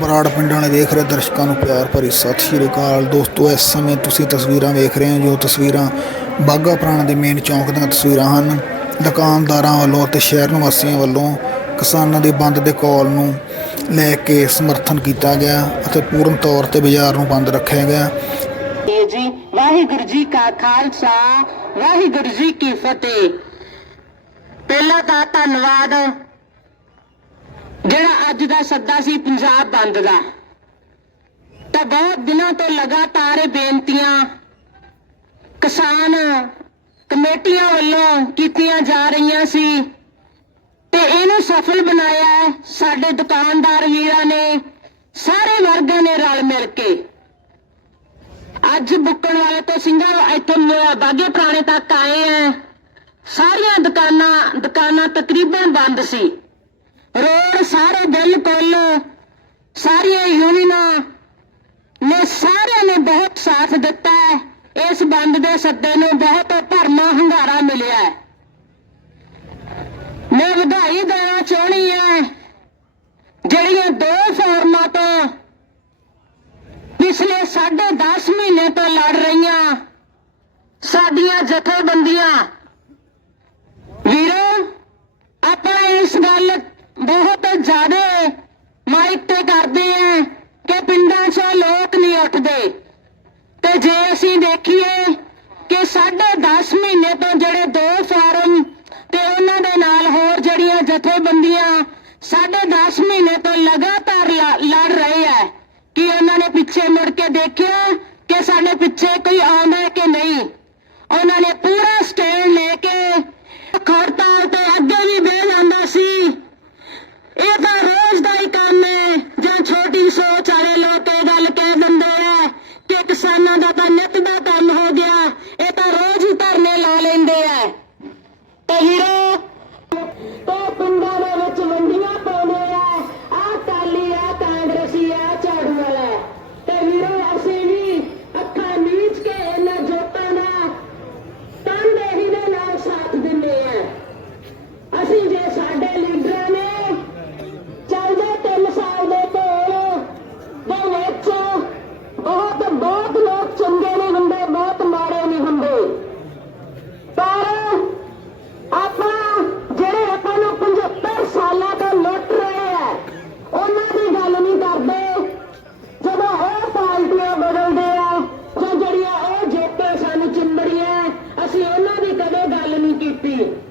ਬਰਾੜ ਪਿੰਡ ਵਾਲੇ ਵੇਖ ਰਹੇ ਦਰਸ਼ਕਾਂ ਨੂੰ ਪਿਆਰ ਭਰੀ ਸਤਿ ਸ਼੍ਰੀ ਅਕਾਲ। ਦੋਸਤੋ, ਇਸ ਸਮੇਂ ਤੁਸੀਂ ਤਸਵੀਰਾਂ ਵੇਖ ਰਹੇ ਹੋ ਜੋ ਤਸਵੀਰਾਂ ਬਾਗਾ ਪ੍ਰਾਣ ਦੇ ਮੇਨ ਚੌਂਕ ਦੀਆਂ ਤਸਵੀਰਾਂ ਹਨ। ਦੁਕਾਨਦਾਰਾਂ ਵੱਲੋਂ ਅਤੇ ਸ਼ਹਿਰ ਨਿਵਾਸੀਆਂ ਵੱਲੋਂ ਕਿਸਾਨਾਂ ਦੇ ਬੰਦ ਦੇ ਕਾਲ ਨੂੰ ਲੈ ਕੇ ਸਮਰਥਨ ਕੀਤਾ ਗਿਆ ਅਤੇ ਪੂਰਨ ਤੌਰ ਤੇ ਬਾਜ਼ਾਰ ਨੂੰ ਬੰਦ ਰੱਖਿਆ ਗਿਆ। ਜੀ, ਵਾਹਿਗੁਰੂ ਜੀ ਕਾ ਖਾਲਸਾ, ਵਾਹਿਗੁਰੂ ਜੀ ਕੀ ਫਤਿਹ। ਪਹਿਲਾਂ ਤਾਂ ਧੰਨਵਾਦ ਅੱਜ ਦਾ ਸੱਦਾ ਸੀ ਪੰਜਾਬ ਬੰਦ ਦਾ। ਤਾਂ ਬਹੁਤ ਦਿਨਾਂ ਤੋਂ ਲਗਾਤਾਰ ਇਹ ਬੇਨਤੀਆਂ ਕਿਸਾਨ ਕਮੇਟੀਆਂ ਵੱਲੋਂ ਕੀਤੀਆਂ ਜਾ ਰਹੀਆਂ ਸੀ ਤੇ ਇਹਨੂੰ ਸਫਲ ਬਣਾਇਆ ਸਾਡੇ ਦੁਕਾਨਦਾਰ ਵੀਰਾਂ ਨੇ, ਸਾਰੇ ਵਰਗਾਂ ਨੇ ਰਲ ਮਿਲ ਕੇ। ਅੱਜ ਬੁੱਕਣ ਵਾਲੇ ਤੋਂ ਸਿੰਘਾਂ ਇੱਥੋਂ ਮ- ਬਾਗੇ ਪੁਰਾਣੇ ਤੱਕ ਆਏ ਆ ਸਾਰੀਆਂ ਦੁਕਾਨਾਂ ਦੁਕਾਨਾਂ ਤਕਰੀਬਨ ਬੰਦ ਸੀ। ਰੋਡ ਸਾਰੇ ਬਿਲਕੁਲ ਸਾਰੀਆਂ ਯੂਨੀਅਨਾਂ ਨੇ ਸਾਰਿਆਂ ਨੇ ਬਹੁਤ ਸਾਥ ਦਿੱਤਾ ਹੈ। ਇਸ ਬੰਦ ਦੇ ਸੱਦੇ ਨੂੰ ਬਹੁਤ ਭਰਮਾ ਹੰਗਾਰਾ ਮਿਲਿਆ ਹੈ। ਮੈਂ ਵਧਾਈ ਦੇਣਾ ਚਾਹਣੀ ਹੈ ਜਿਹੜੀਆਂ ਦੋ ਫੋਰਮਾਂ ਤੋਂ ਪਿਛਲੇ 10.5 ਮਹੀਨੇ ਤੋਂ ਲੜ ਰਹੀਆਂ ਸਾਡੀਆਂ ਜਥੇਬੰਦੀਆਂ। ਵੀਰੋ, ਆਪਾਂ ਇਸ ਗੱਲ ਬਹੁਤ ਜ਼ਿਆਦਾ ਮਾਈਕ ਤੇ ਕਰਦੇ ਆ ਕਿ ਪਿੰਡਾਂ 'ਚੋਂ ਲੋਕ ਨਹੀਂ ਉੱਠਦੇ। ਤੇ ਜੇ ਅਸੀਂ ਦੇਖੀਏ ਕਿ 10.5 ਮਹੀਨੇ ਤੋਂ ਜਿਹੜੇ ਦੋ ਫਾਰਮ ਤੇ ਉਹਨਾਂ ਦੇ ਨਾਲ ਹੋਰ ਜਿਹੜੀਆਂ ਜਥੇਬੰਦੀਆਂ 10.5 ਮਹੀਨੇ ਤੋਂ ਲਗਾਤਾਰ Mentira.